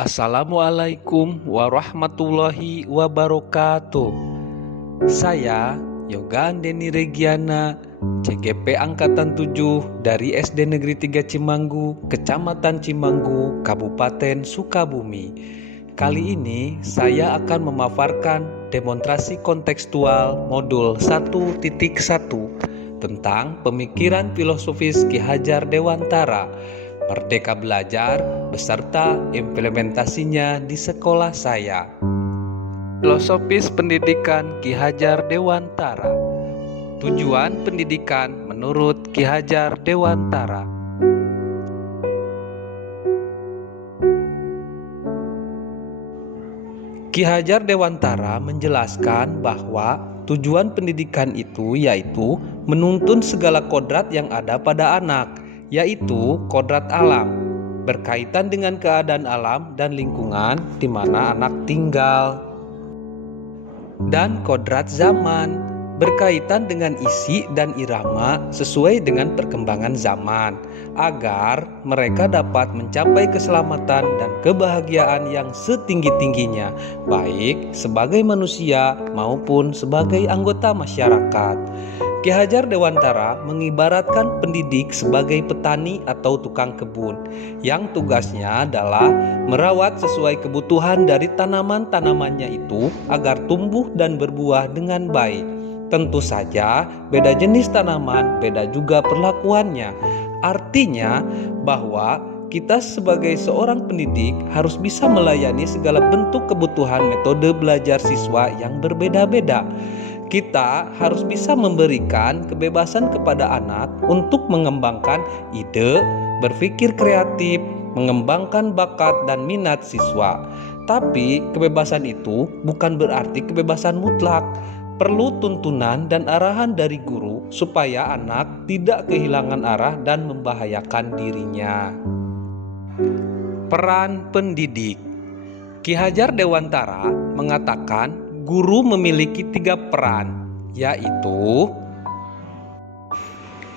Assalamualaikum warahmatullahi wabarakatuh. Saya Yoga Andeni Regiana, CGP Angkatan 7 dari SD Negeri 3 Cimanggu, Kecamatan Cimanggu, Kabupaten Sukabumi. Kali ini saya akan memaparkan demonstrasi kontekstual modul 1.1 tentang pemikiran filosofis Ki Hajar Dewantara, Merdeka Belajar beserta implementasinya di sekolah saya. Filosofis pendidikan Ki Hajar Dewantara. Tujuan pendidikan menurut Ki Hajar Dewantara. Ki Hajar Dewantara menjelaskan bahwa tujuan pendidikan itu yaitu menuntun segala kodrat yang ada pada anak, yaitu kodrat alam, berkaitan dengan keadaan alam dan lingkungan di mana anak tinggal, dan kodrat zaman, berkaitan dengan isi dan irama sesuai dengan perkembangan zaman, agar mereka dapat mencapai keselamatan dan kebahagiaan yang setinggi-tingginya, baik sebagai manusia maupun sebagai anggota masyarakat. Ki Hajar Dewantara mengibaratkan pendidik sebagai petani atau tukang kebun yang tugasnya adalah merawat sesuai kebutuhan dari tanaman-tanamannya itu agar tumbuh dan berbuah dengan baik. Tentu saja beda jenis tanaman, beda juga perlakuannya. Artinya bahwa kita sebagai seorang pendidik harus bisa melayani segala bentuk kebutuhan metode belajar siswa yang berbeda-beda. Kita harus bisa memberikan kebebasan kepada anak untuk mengembangkan ide, berpikir kreatif, mengembangkan bakat dan minat siswa. Tapi kebebasan itu bukan berarti kebebasan mutlak. Perlu tuntunan dan arahan dari guru supaya anak tidak kehilangan arah dan membahayakan dirinya. Peran pendidik. Ki Hajar Dewantara mengatakan guru memiliki 3 peran, yaitu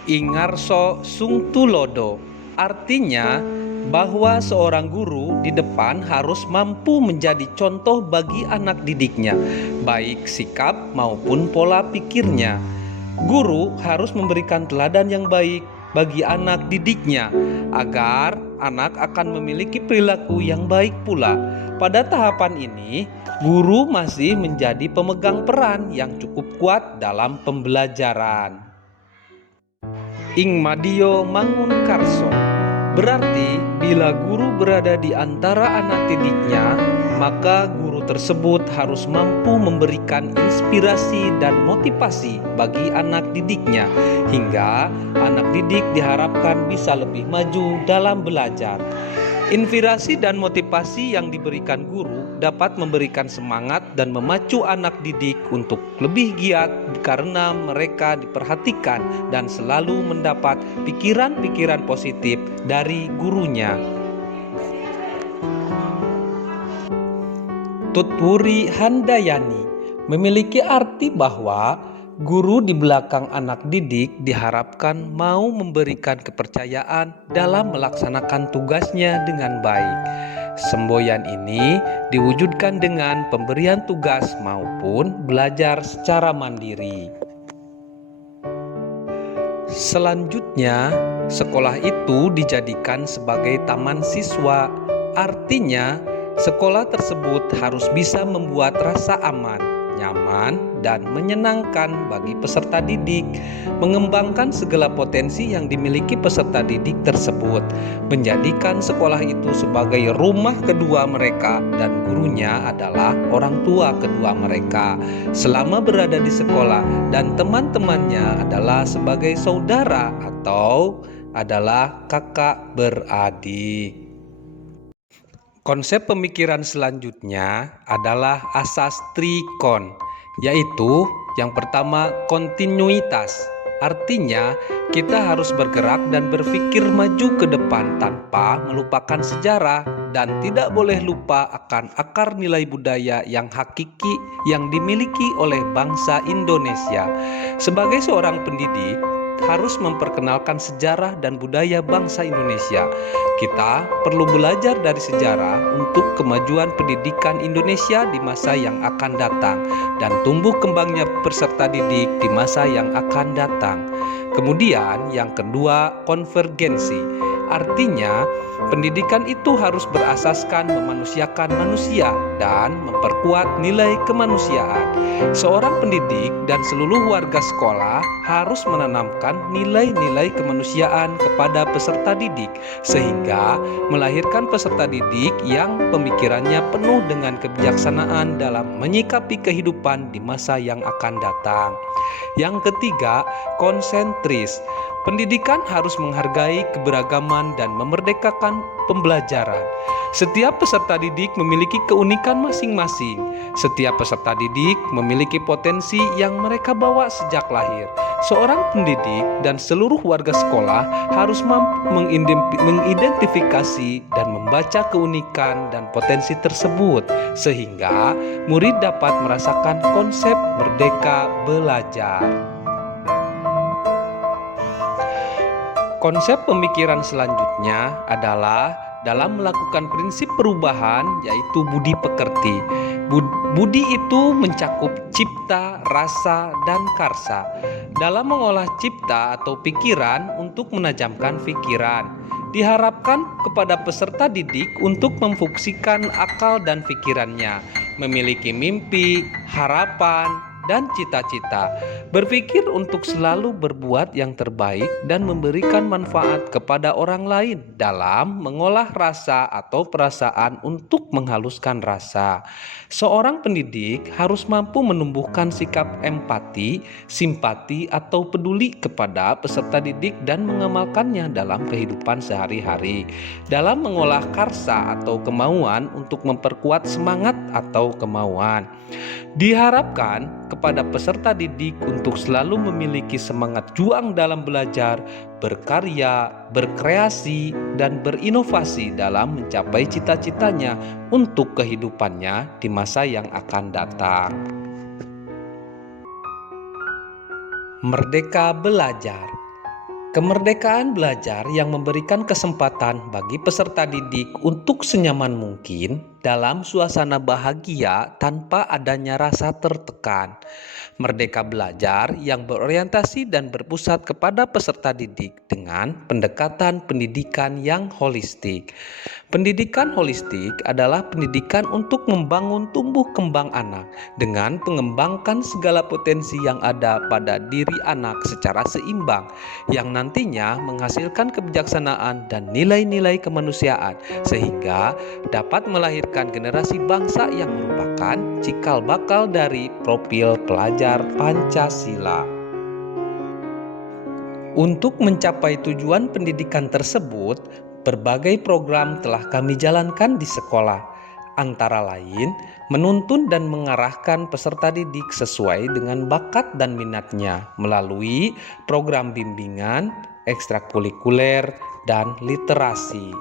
Ingarso Sungtulodo, artinya bahwa seorang guru di depan harus mampu menjadi contoh bagi anak didiknya, baik sikap maupun pola pikirnya. Guru harus memberikan teladan yang baik bagi anak didiknya, agar anak akan memiliki perilaku yang baik pula. Pada tahapan ini, guru masih menjadi pemegang peran yang cukup kuat dalam pembelajaran. Ingmadio Mangunkarso. Berarti bila guru berada di antara anak didiknya, maka guru tersebut harus mampu memberikan inspirasi dan motivasi bagi anak didiknya, hingga anak didik diharapkan bisa lebih maju dalam belajar. Inspirasi dan motivasi yang diberikan guru dapat memberikan semangat dan memacu anak didik untuk lebih giat karena mereka diperhatikan dan selalu mendapat pikiran-pikiran positif dari gurunya. Tutwuri Handayani memiliki arti bahwa guru di belakang anak didik diharapkan mau memberikan kepercayaan dalam melaksanakan tugasnya dengan baik. Semboyan ini diwujudkan dengan pemberian tugas maupun belajar secara mandiri. Selanjutnya, sekolah itu dijadikan sebagai taman siswa. Artinya, sekolah tersebut harus bisa membuat rasa aman, nyaman, dan menyenangkan bagi peserta didik, mengembangkan segala potensi yang dimiliki peserta didik tersebut, menjadikan sekolah itu sebagai rumah kedua mereka dan gurunya adalah orang tua kedua mereka selama berada di sekolah, dan teman-temannya adalah sebagai saudara atau adalah kakak beradik. Konsep pemikiran selanjutnya adalah asas trikon, yaitu yang pertama kontinuitas. Artinya kita harus bergerak dan berpikir maju ke depan tanpa melupakan sejarah dan tidak boleh lupa akan akar nilai budaya yang hakiki yang dimiliki oleh bangsa Indonesia. Sebagai seorang pendidik, harus memperkenalkan sejarah dan budaya bangsa Indonesia. Kita perlu belajar dari sejarah untuk kemajuan pendidikan Indonesia di masa yang akan datang dan tumbuh kembangnya peserta didik di masa yang akan datang. Kemudian yang kedua, konvergensi. Artinya, pendidikan itu harus berasaskan memanusiakan manusia dan memperkuat nilai kemanusiaan. Seorang pendidik dan seluruh warga sekolah harus menanamkan nilai-nilai kemanusiaan kepada peserta didik, sehingga melahirkan peserta didik yang pemikirannya penuh dengan kebijaksanaan dalam menyikapi kehidupan di masa yang akan datang. Yang ketiga, konsentris. Pendidikan harus menghargai keberagaman dan memerdekakan pembelajaran. Setiap peserta didik memiliki keunikan masing-masing. Setiap peserta didik memiliki potensi yang mereka bawa sejak lahir. Seorang pendidik dan seluruh warga sekolah harus mampu mengidentifikasi dan membaca keunikan dan potensi tersebut, sehingga murid dapat merasakan konsep merdeka belajar. Konsep pemikiran selanjutnya adalah dalam melakukan prinsip perubahan, yaitu budi pekerti. Budi itu mencakup cipta, rasa, dan karsa. Dalam mengolah cipta atau pikiran untuk menajamkan pikiran, diharapkan kepada peserta didik untuk memfungsikan akal dan pikirannya, memiliki mimpi, harapan, dan cita-cita, berpikir untuk selalu berbuat yang terbaik dan memberikan manfaat kepada orang lain dalam mengolah rasa atau perasaan untuk menghaluskan rasa. Seorang pendidik harus mampu menumbuhkan sikap empati, simpati, atau peduli kepada peserta didik dan mengamalkannya dalam kehidupan sehari-hari. Dalam mengolah karsa atau kemauan untuk memperkuat semangat atau kemauan, diharapkan kepada peserta didik untuk selalu memiliki semangat juang dalam belajar, berkarya, berkreasi, dan berinovasi dalam mencapai cita-citanya untuk kehidupannya di masa yang akan datang. Merdeka belajar. Kemerdekaan belajar yang memberikan kesempatan bagi peserta didik untuk senyaman mungkin dalam suasana bahagia tanpa adanya rasa tertekan. Merdeka belajar yang berorientasi dan berpusat kepada peserta didik dengan pendekatan pendidikan yang holistik. Pendidikan holistik adalah pendidikan untuk membangun tumbuh kembang anak dengan mengembangkan segala potensi yang ada pada diri anak secara seimbang, yang nantinya menghasilkan kebijaksanaan dan nilai-nilai kemanusiaan, sehingga dapat melahirkan generasi bangsa yang merupakan cikal bakal dari profil pelajar Pancasila. Untuk mencapai tujuan pendidikan tersebut, berbagai program telah kami jalankan di sekolah, antara lain menuntun dan mengarahkan peserta didik sesuai dengan bakat dan minatnya melalui program bimbingan, ekstrakurikuler, dan literasi.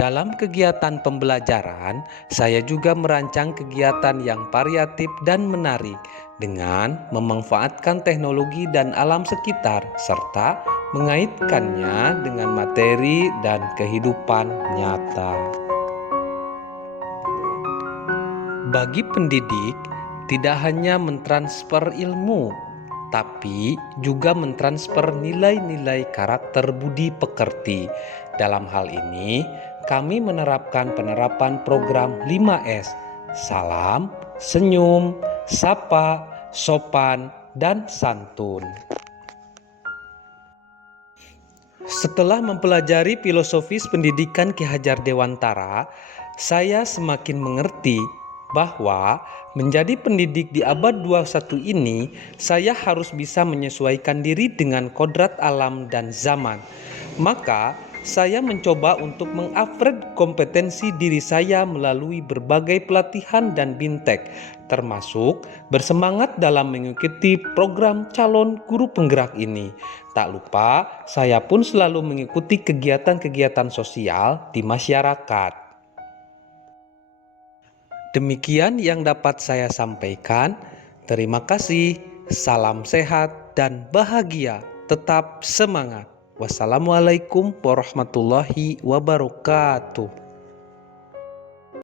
Dalam kegiatan pembelajaran, saya juga merancang kegiatan yang variatif dan menarik dengan memanfaatkan teknologi dan alam sekitar serta mengaitkannya dengan materi dan kehidupan nyata. Bagi pendidik, tidak hanya mentransfer ilmu, tapi juga mentransfer nilai-nilai karakter budi pekerti. Dalam hal ini, kami menerapkan penerapan program 5S: salam, senyum, sapa, sopan, dan santun. Setelah mempelajari filosofis pendidikan Ki Hajar Dewantara, saya semakin mengerti bahwa menjadi pendidik di abad 21 ini, saya harus bisa menyesuaikan diri dengan kodrat alam dan zaman. Maka, saya mencoba untuk mengupgrade kompetensi diri saya melalui berbagai pelatihan dan bintek, termasuk bersemangat dalam mengikuti program calon guru penggerak ini. Tak lupa, saya pun selalu mengikuti kegiatan-kegiatan sosial di masyarakat. Demikian yang dapat saya sampaikan. Terima kasih. Salam sehat dan bahagia. Tetap semangat. Wassalamualaikum warahmatullahi wabarakatuh.